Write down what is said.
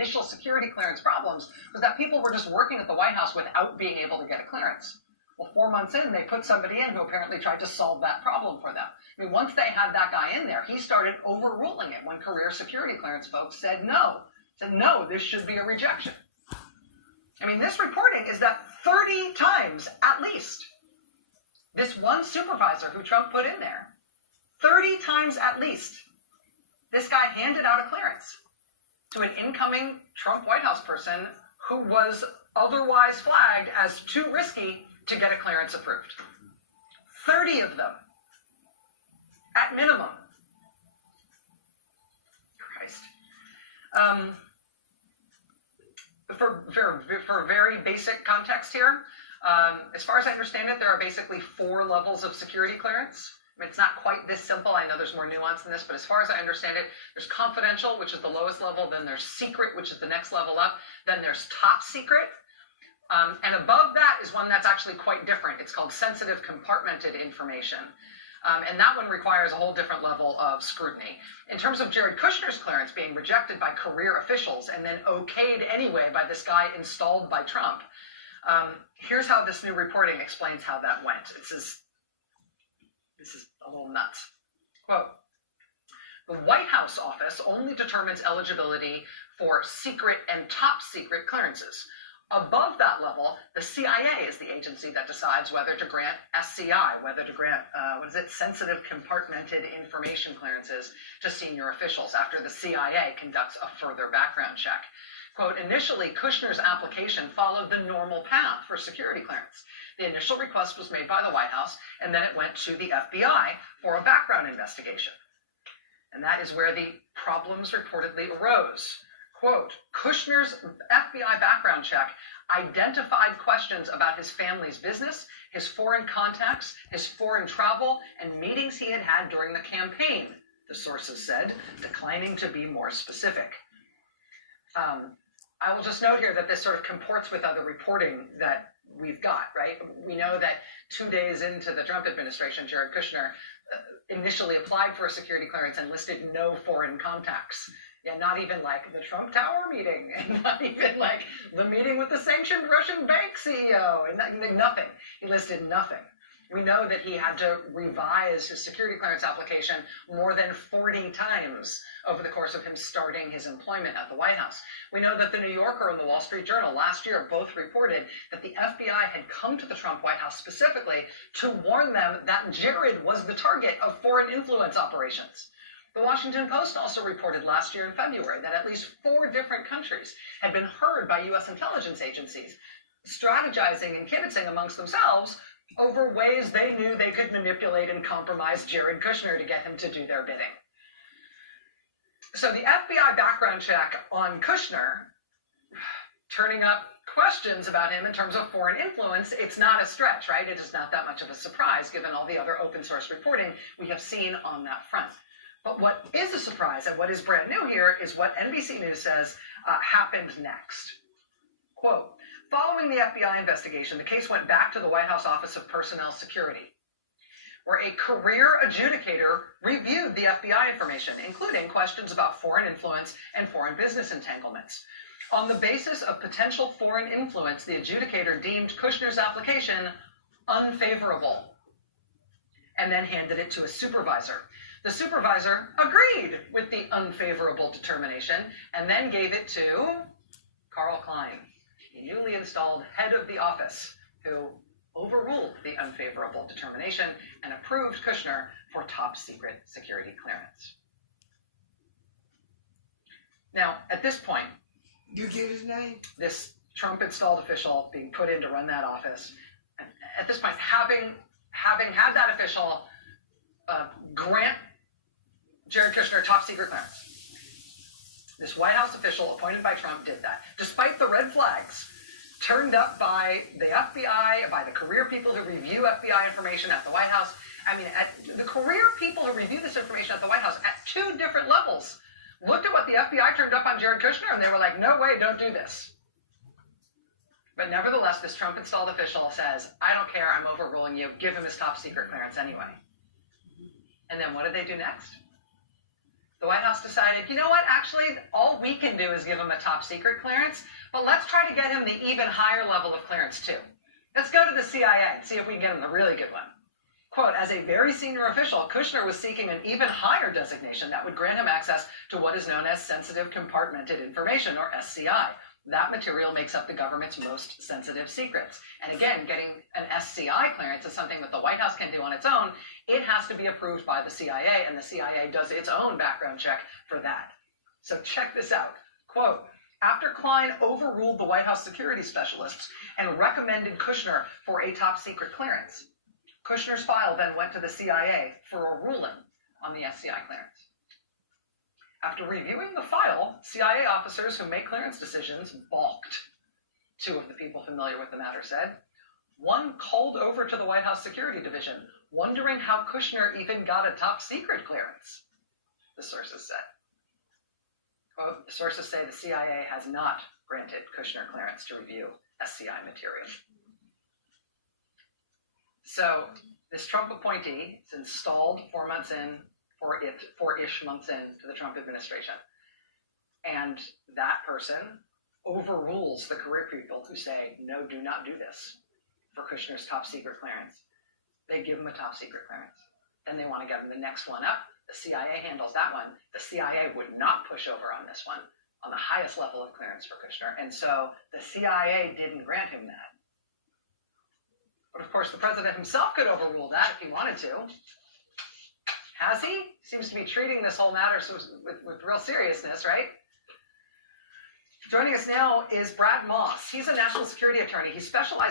initial security clearance problems was that people were just working at the White House without being able to get a clearance. Well, 4 months in, they put somebody in who apparently tried to solve that problem for them. I mean, once they had that guy in there, he started overruling it when career security clearance folks said no. Said, no, this should be a rejection. I mean, this reporting is that 30 times at least, this one supervisor who Trump put in there, 30 times at least, this guy handed out a clearance to an incoming Trump White House person who was otherwise flagged as too risky to get a clearance approved. 30 of them, at minimum. Christ. For very basic context here, as far as I understand it, there are basically 4 levels of security clearance. I mean, it's not quite this simple. I know there's more nuance than this, but as far as I understand it, there's confidential, which is the lowest level, then there's secret, which is the next level up, then there's top secret, and above that is one that's actually quite different. It's called sensitive compartmented information. And that one requires a whole different level of scrutiny. In terms of Jared Kushner's clearance being rejected by career officials and then okayed anyway by this guy installed by Trump, here's how this new reporting explains how that went. This is a little nuts. Quote, the White House office only determines eligibility for secret and top secret clearances. Above that level, the CIA is the agency that decides whether to grant SCI, whether to grant, sensitive compartmented information clearances to senior officials after the CIA conducts a further background check. Quote, initially, Kushner's application followed the normal path for security clearance. The initial request was made by the White House, and then it went to the FBI for a background investigation. And that is where the problems reportedly arose. Quote, Kushner's FBI background check identified questions about his family's business, his foreign contacts, his foreign travel, and meetings he had had during the campaign, the sources said, declining to be more specific. I will just note here that this sort of comports with other reporting that we've got, right? We know that 2 days into the Trump administration, Jared Kushner initially applied for a security clearance and listed no foreign contacts. Yeah, not even like the Trump Tower meeting, and not even like the meeting with the sanctioned Russian bank CEO, and nothing. He listed nothing. We know that he had to revise his security clearance application more than 40 times over the course of him starting his employment at the White House. We know that the New Yorker and the Wall Street Journal last year both reported that the FBI had come to the Trump White House specifically to warn them that Jared was the target of foreign influence operations. The Washington Post also reported last year in February that at least 4 different countries had been heard by U.S. intelligence agencies strategizing and kibitzing amongst themselves over ways they knew they could manipulate and compromise Jared Kushner to get him to do their bidding. So the FBI background check on Kushner, turning up questions about him in terms of foreign influence, it's not a stretch, right? It is not that much of a surprise given all the other open source reporting we have seen on that front. But what is a surprise and what is brand new here is what NBC News says happened next. Quote, following the FBI investigation, the case went back to the White House Office of Personnel Security, where a career adjudicator reviewed the FBI information, including questions about foreign influence and foreign business entanglements. On the basis of potential foreign influence, the adjudicator deemed Kushner's application unfavorable and then handed it to a supervisor. The supervisor agreed with the unfavorable determination and then gave it to Carl Klein, the newly installed head of the office, who overruled the unfavorable determination and approved Kushner for top secret security clearance. Now, at this point, you get his name? This Trump installed official being put in to run that office, at this point, having had that official grant Jared Kushner top secret clearance. This White House official appointed by Trump did that, despite the red flags turned up by the FBI, by the career people who review FBI information at the White House. I mean, the career people who review this information at the White House at 2 different levels looked at what the FBI turned up on Jared Kushner and they were like, no way, don't do this. But nevertheless, this Trump installed official says, I don't care, I'm overruling you, give him his top secret clearance anyway. And then what did they do next? The White House decided, you know what, actually, all we can do is give him a top secret clearance, but let's try to get him the even higher level of clearance too. Let's go to the CIA and see if we can get him the really good one. Quote, as a very senior official, Kushner was seeking an even higher designation that would grant him access to what is known as sensitive compartmented information, or SCI. That material makes up the government's most sensitive secrets. And again, getting an SCI clearance is something that the White House can do on its own. It has to be approved by the CIA, and the CIA does its own background check for that. So check this out. Quote, after Klein overruled the White House security specialists and recommended Kushner for a top secret clearance, Kushner's file then went to the CIA for a ruling on the SCI clearance. After reviewing the file, CIA officers who make clearance decisions balked. Two of the people familiar with the matter said. One called over to the White House Security Division, wondering how Kushner even got a top secret clearance, the sources said. Quote, the sources say the CIA has not granted Kushner clearance to review SCI material. So this Trump appointee is installed 4 months in, four-ish months into the Trump administration. And that person overrules the career people who say, no, do not do this for Kushner's top secret clearance. They give him a top secret clearance. Then they want to get him the next one up. The CIA handles that one. The CIA would not push over on this one, on the highest level of clearance for Kushner. And so the CIA didn't grant him that. But of course, the president himself could overrule that if he wanted to. Has he? Seems to be treating this whole matter with real seriousness, right? Joining us now is Brad Moss. He's a national security attorney. He specializes